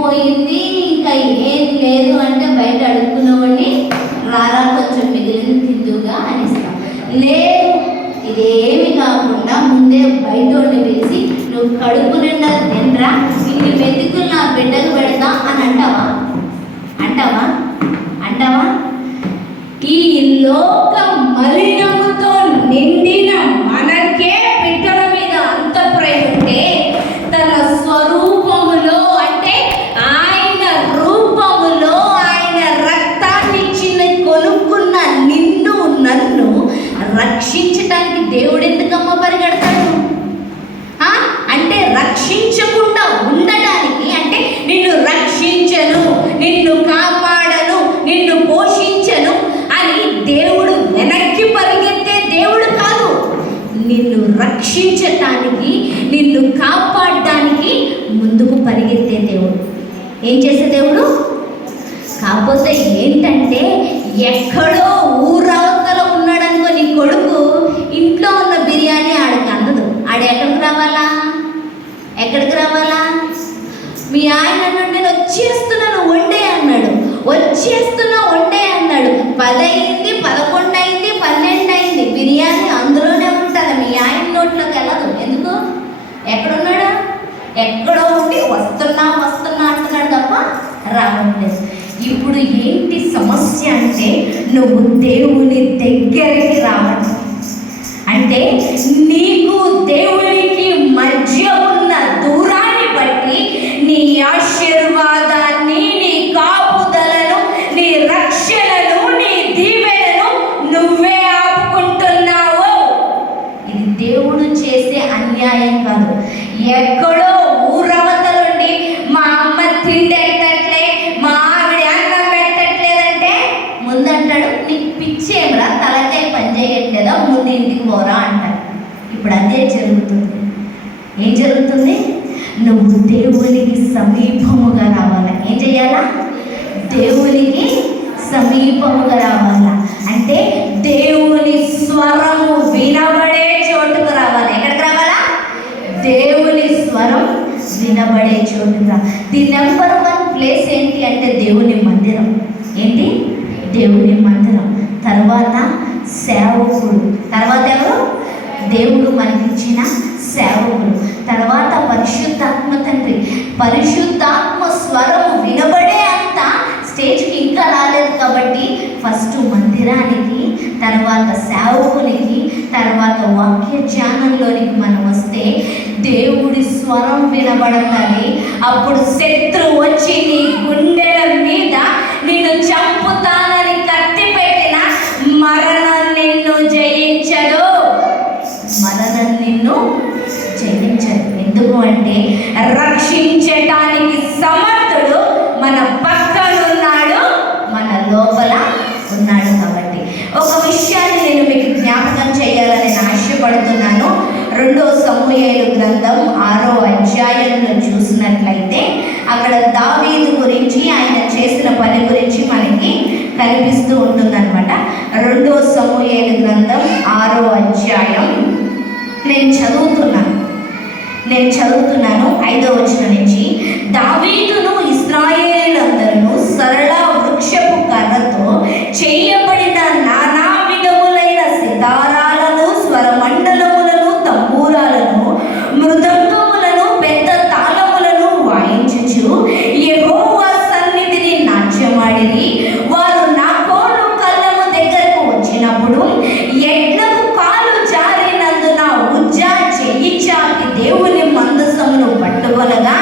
అయిపోయింది, ఇంకా ఏం లేదు అంటే బయట అడుక్కునేవాడిని, రారా కొంచెం మిగిలిన తిందుగా అనేస్తాం. లేదు, ఇదేమి కాకుండా ముందే బయట పిలిచి నువ్వు కడుపు నిండా తినరా, ఇన్ని మెతుకులు నా బిడ్డకు పెడతా అని అంటావా? అంటావా? అంటావా? ఈ లోక మలినముతో నిండిన మనకే బిడ్డల మీద అంత ప్రేమ ఉంటే, తన స్వరూపములో అంటే ఆయన రూపములో ఆయన రక్తాన్ని కొనుక్కున్న నిన్ను నన్ను రక్షించడానికి దేవుడు ఎందుకమ్మ పరిగెడతాడు? అంటే రక్షించకుండా ఉండడానికి, అంటే నిన్ను రక్షించను, నిన్ను కాపాడను, నిన్ను పోషించను అని దేవుడు వెనక్కి పరిగెత్తే దేవుడు కాదు. నిన్ను రక్షించటానికి, నిన్ను కాపాడడానికి ముందుకు పరిగెత్తే దేవుడు. ఏం చేసే దేవుడు? కాకపోతే ఏంటంటే, ఎక్కడో ఊరవతల ఉన్నాడనుకో నీ కొడుకు, ఇంట్లో ఉన్న బిర్యానీ ఆడికి అందదు. ఆడ ఎక్కడికి రావాలా? ఎక్కడికి రావాలా? మీ ఆయన అన్నాడు, నేను వచ్చేస్తున్నాను వండే అన్నాడు. వచ్చేస్తున్నా వండే అన్నాడు. 10 అయింది, 11 అయింది, 12 అయింది, బిర్యానీ అందులోనే ఉంటుంది. మీ ఆయన నోట్లోకి వెళ్ళదు. ఎందుకు? ఎక్కడున్నాడు? ఎక్కడో ఉండి వస్తున్నా వస్తున్నా అంటున్నాడు తప్ప రావట్లేదు. ఇప్పుడు ఏంటి సమస్య అంటే, నువ్వు దేవుని దగ్గరికి రావడం అంటే నీకు దేవునికి మధ్య ఉన్న దూరాన్ని బట్టి నీ ఆశీర్వాదాన్ని, నీ కాపుదలను, నీ రక్షణను, నీ దీవెనను నువ్వే ఆపుకుంటున్నావు. ఇది దేవుడు చేసే అన్యాయం కాదు. ఎక్కడో ఊరవతలుండి మా అమ్మ తిండి పెట్టట్లే, మా ఆవిడ అన్నం పెట్టట్లేదంటే ముందంటాడు, నీకు పిచ్చేమరా, తలకాయ పని చేయట్లేదా, ముందు ఇంటికి పోరా అంటాడు. ఇప్పుడు అదే జరుగుతుంది. ఏం జరుగుతుంది? నువ్వు దేవునికి సమీపముగా రావాలా. ఏం చెయ్యాలా? దేవునికి సమీపముగా రావాలా. అంటే దేవుని స్వరము వినబడే చోటుకు రావాలి. ఎక్కడికి రావాలా? దేవుని స్వరం వినబడే చోటుగా. ది నెంబర్ 1 ప్లేస్ ఏంటి అంటే దేవుని మందిరం. ఏంటి? దేవుని మందిరం. తర్వాత సేవకుడు. తర్వాత ఎవరు? దేవుడు మనకిచ్చిన సేవకుడు. తర్వాత పరిశుద్ధాత్మ తండ్రి. పరిశుద్ధాత్మ స్వరం వినబడే అంత స్టేజ్కి ఇంకా రాలేదు కాబట్టి ఫస్ట్ మందిరానికి, తర్వాత సేవకునికి, తర్వాత వాక్య ధ్యానంలోనికి మనం వస్తే దేవుడి స్వరం వినబడతాది. అప్పుడు శత్రువు వచ్చి నీ గుండెల మీద నిన్ను చంపుతానని కత్తి పెట్టిన మరణం నిన్ను జయించదు. మరణం నిన్ను జయించదు. ఎందుకు అంటే రక్షించటానికి సమర్థుడు మన పక్కన ఉన్నాడు, మన లోపల ఉన్నాడు. కాబట్టి ఒక విషయాన్ని నేను మీకు జ్ఞాపకం చేయాలని ఆశపడుతున్నాను. 2 సమూయేలు గ్రంథం 6వ అధ్యాయంలో చూసినట్లయితే అక్కడ దావీదు గురించి, ఆయన చేసిన పని గురించి మనకి కనిపిస్తూ ఉంటుందన్నమాట. 2 సమూయేలు గ్రంథం 6వ అధ్యాయం నేను చదువుతున్నాను 5వ వచనం నుంచి. దావీదును ఇశ్రాయేలీయులందరూ సరళ వృక్షపు కర్రతో చేయబడిన నానా విధములైన సితారాలను, స్వరమండలములను, తంబూరాలను, మృదంగములను, పెద్ద తాళములను వాయించుచు యెహోవా సన్నిధిని నాట్యమాడిరి. వారు నాకోలు కళ్ళము దగ్గరకు వచ్చినప్పుడు ఎడ్లకు కాలు జారినందున ఉజ్జా చెయ్యి చాపి దేవుని మందసమును పట్టుకొనగా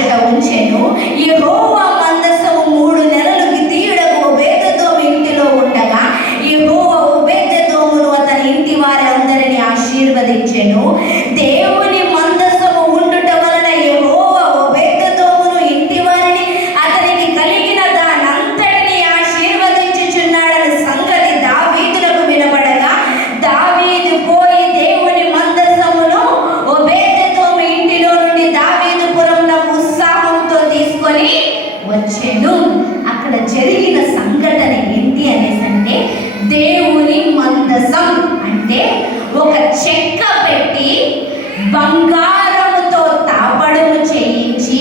అచ్చట ఉంచెను. యెహోవా మందసము 3 నెలలు గితీయుడకు ఓబేదెదోము ఇంటిలో ఉండగా యెహోవా ఓబేదెదోమును అతని ఇంటి వారందరినీ ఆశీర్వదించెను. దేవుని మందసము ఉండుట వలన యెహోవా ఓబేదెదోమును ఇంటి వారిని అతనికి కలిగిన దానంతటిని ఆశీర్వదించుచున్నాడని సంగతి దావీదునకు వినబడగా దావీదు పోయి దేవుని మందసమును ఓబేదెదోము ఇంటిలో నుండి దావీదుపురమునకు ఉత్సాహంతో తీసుకొని వచ్చెను. అక్కడ జరిగిన సంఘటన ఏంటి అనేసంటే, దేవుని మందసం అంటే ఒక చెక్క పెట్టి బంగారముతో తాపడము చేయించి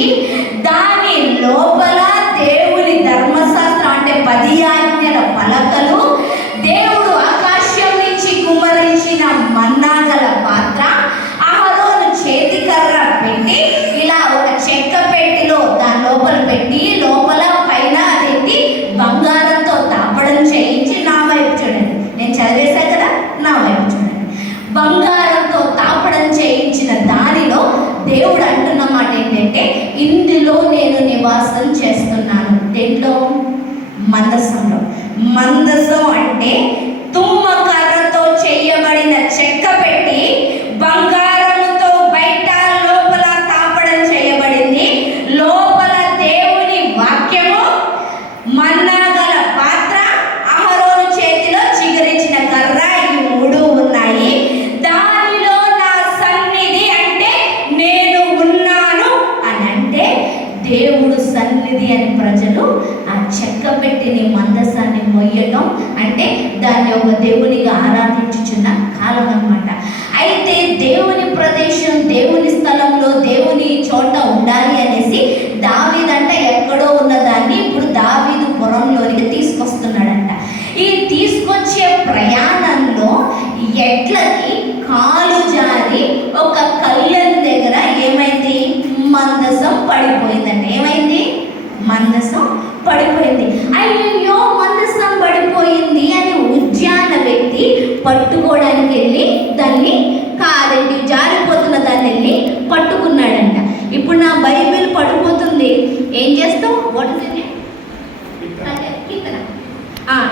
దాని లోపల దేవుని ధర్మశాస్త్రం అంటే 10 ఆజ్ఞల పలకలు, దేవుడు ఆకాశం నుంచి కుమ్మరించిన మన్నాగల పాత్ర, అహరోను చేతికర్ర పెట్టి ఇలా ఒక చెక్క పెట్టిలో దాని లోపల పెట్టి లోపల పైన అదేంటి బంగారంతో తాపడం చేయించి, నా వైపు చూడండి, నేను చదివేశా కదా, నా వైపు చూడండి, బంగారంతో తాపడం చేయించిన దానిలో దేవుడు అంటున్న మాట ఏంటంటే, ఇందులో నేను నివాసం చేస్తున్నాను. దేంట్లో? మందసంలో. మందసం అంటే తుమ్మకర్రతో చేయబడిన చెక్క పెట్టి బంగారముతో బయట లోపల తాపడం చేయబడింది. లోపల దేవుని వాక్యము, మన్నాగల పాత్ర, అహరోను చేతిలో చిగురించిన కర్ర, ఈ 3 ఉన్నాయి. దానిలో నా సన్నిధి అంటే నేను ఉన్నాను అని అంటే దేవుడు సన్నిధి అని ప్రజలు ఆ చెక్క పెట్టిని మందసాన్ని మొయ్యటం అంటే దాన్ని ఒక దేవునిగా ఆరాధించుచున్న కాలం అన్నమాట. అయితే దేవుని ప్రదేశం, దేవుని స్థలంలో, దేవుని చోట ఉండాలి అనేసి దావీదంట ఎక్కడో ఉన్నదాన్ని ఇప్పుడు దావీదు పురంలోనికి తీసుకొస్తున్నాడంట. ఈ తీసుకొచ్చే ప్రయాణంలో ఎడ్లకి కాలు జారి ఒక కళ్ళెం దగ్గర ఏమైంది? మందసం పడిపోయిందంట. ఏమైంది? మందసం పడిపోయింది. అయ్యో మందసం పడిపోయింది అని ఉజ్జాన వ్యక్తి పట్టుకోవడానికి వెళ్ళి దాన్ని కాదండి జారిపోతున్న దాన్ని వెళ్ళి పట్టుకున్నాడంట. ఇప్పుడు నా బైబిల్ పడిపోతుంది, ఏం చేస్తావు? కీర్తన.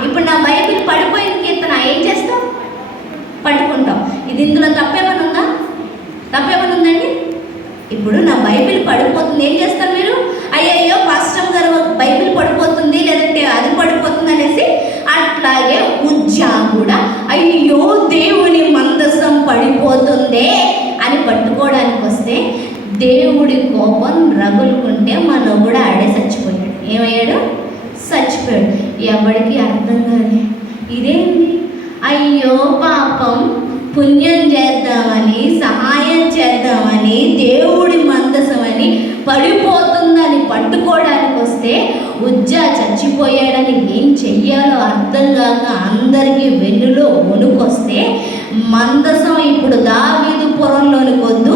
ఇప్పుడు నా బైబిల్ పడిపోయింది కీర్తన, ఏం చేస్తావు? పట్టుకుంటాం. ఇది ఇందులో తప్పేమని ఉందా? తప్పేమని ఉందండి? ఇప్పుడు నా బైబిల్ పడిపోతుంది, ఏం చేస్తారు మీరు? అయ్యయ్యో పాస్టర్ గారు బైబిల్ పడిపోతుంది లేదంటే అది పడిపోతుంది అనేసి, అట్లాగే ఉజ్జా కూడా అయ్యో దేవుని మందసం పడిపోతుందే అని పట్టుకోవడానికి వస్తే దేవుడి కోపం రగులుకుంటే మనం కూడా ఆడే చచ్చిపోయాడు. ఏమయ్యాడు? చచ్చిపోయాడు. ఎవరికి అర్థం కాలే, ఇదేంటి? అయ్యో పాపం, పుణ్యం చేద్దామని, సహాయం చేద్దామని, దేవుడి మందసమని పడిపోతుందని పట్టుకోవడానికి వస్తే ఉజ్జా చచ్చిపోయాడని ఏం చెయ్యాలో అర్థం కాక అందరికీ వెన్నులో వణుకొస్తే, మందసం ఇప్పుడు దావీదు పురంలోనికి వద్దు,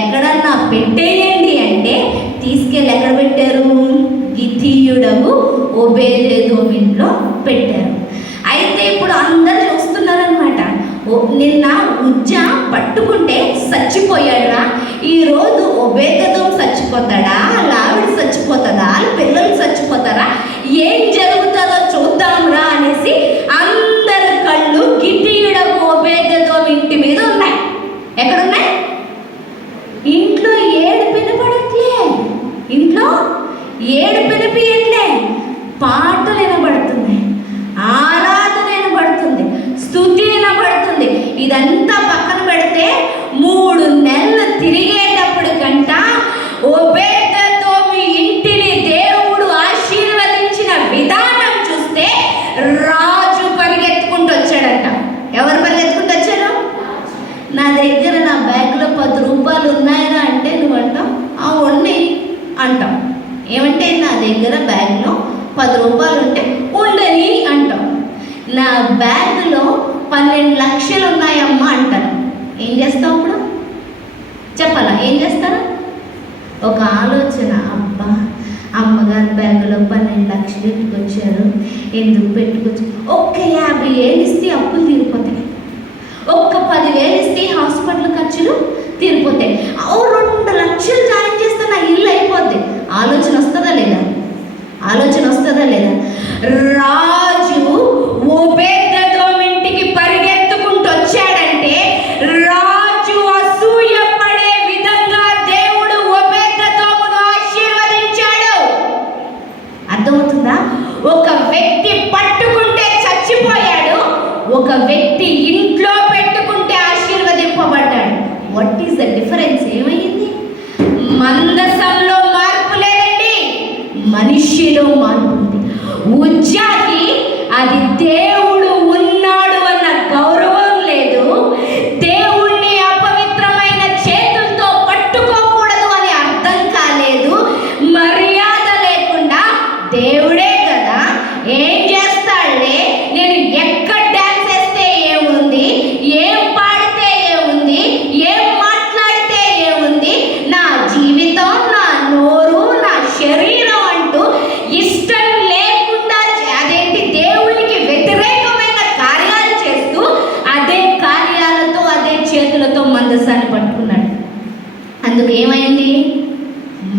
ఎక్కడన్నా పెట్టేయండి అంటే తీసుకెళ్ళి ఎక్కడ పెట్టారు? గితీయుడకు ఓబేదెదోము ఇంట్లో పెట్టారు. అయితే ఇప్పుడు అందరు చూస్తున్నారనమాట. నిన్న ఉజ్జా పట్టుకుంటే చచ్చిపోయాడురా, ఈరోజు ఓబేదెదోము చచ్చిపోతాడా, లావిడ చచ్చిపోతుందా, పిల్లలు చచ్చిపోతారా, ఏం జరుగుతుందో చూద్దాంరా అనేసి అందరి కళ్ళు గితీయుడకు ఓబేదెదోము ఇంటి మీద ఉన్నాయి. ఎక్కడున్నాయి? ఇంట్లో ఏడుపు వినపడట్లే, ఇంట్లో ఏడుపు వినిపించట్లే, పాటలు వినబడుతున్నాయి, ఆరాధన వినబడుతుంది, స్తుతి వినబడుతుంది. ఇదంతా పక్కన పెడితే 3 నెలలు తిరిగేటప్పుడు కంట ఓబేదెదోము ఇంటిని దేవుడు ఆశీర్వదించిన విధానం చూస్తే రాజు పరిగెత్తుకుంటూ వచ్చాడంట. ఎవరు పరిగెత్తుకుంటూ వచ్చారు? నా దగ్గర నా బ్యాగ్లో 10 రూపాయలు ఉన్నాయా అంటే నువ్వు అంటావు ఉన్నాయి అంటావు. ఏమంటే నా దగ్గర బ్యాగ్లో 10 రూపాయలు ఉంటే ఉండని అంటాం. నా బ్యాగ్లో 12 లక్షలు ఉన్నాయమ్మా అంటారు. ఏం చేస్తావు అప్పుడు? చెప్పాలా? ఏం చేస్తారా? ఒక ఆలోచన, అబ్బా అమ్మగారి బ్యాగులో 12 లక్షలు పెట్టుకొచ్చారు, ఎందుకు పెట్టుకొచ్చారు? ఒక్క 50,000 ఇస్తే అప్పులు తీరిపోతాయి, ఒక్క 10,000 ఇస్తే హాస్పిటల్ ఖర్చులు తీరిపోతాయి, 2 లక్షలు జాయిన్ చేస్తే నా ఇల్లు అయిపోద్ది.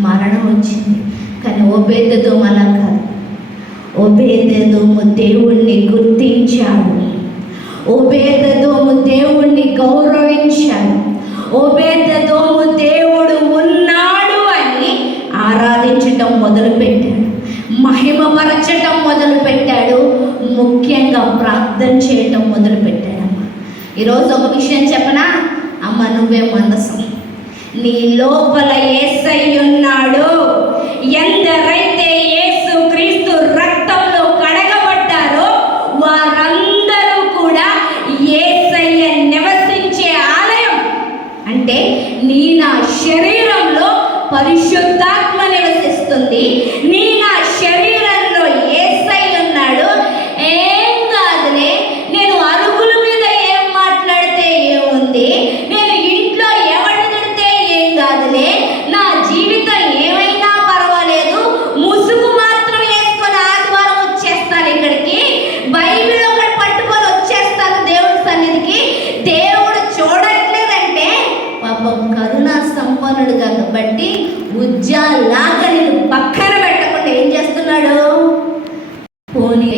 మరణం వచ్చింది. కానీ ఓబేదెదోము అలా కాదు. ఓబేదెదోము దేవుణ్ణి గుర్తించాడు. ఓబేదెదోము దేవుణ్ణి గౌరవించాడు. ఓబేదెదోము దేవుడు ఉన్నాడు అని ఆరాధించటం మొదలుపెట్టాడు, మహిమపరచటం మొదలుపెట్టాడు, ముఖ్యంగా ప్రార్థన చేయటం మొదలుపెట్టాడమ్మా. ఈరోజు ఒక విషయం చెప్పనా అమ్మ, నువ్వే మందసం, నీ లోపల యేసయ్య ఉన్నాడు. ఎందరైతే యేసు క్రీస్తు రక్తంలో కడగబడ్డారో వారందరూ కూడా యేసయ్య నివసించే ఆలయం. అంటే నా శరీరంలో పరిశుద్ధాత్మ నివసిస్తుంది, నా శరీరంలో యేసయ్య ఉన్నాడు. ఏం కాదులే, నేను అరుగుల మీద ఏం మాట్లాడితే ఏముంది, నేను ఇంట్లో ఎవడు తిడితే ఏం కాదులే, నా జీవితం ఏమైనా పర్వాలేదు, ముసుగు మాత్రం వేసుకొని ఆదివారం వచ్చేస్తాను ఇక్కడికి, బైబిల్ ఒకటి పట్టుకొని వచ్చేస్తాను దేవుడి సన్నిధికి, దేవుడు చూడట్లేదంటే పాపం కరుణా సంపన్నుడు కాబట్టి ఉజ్జాలాగా నేను పక్కన పెట్టకుండా ఏం చేస్తున్నాడు, పోనీ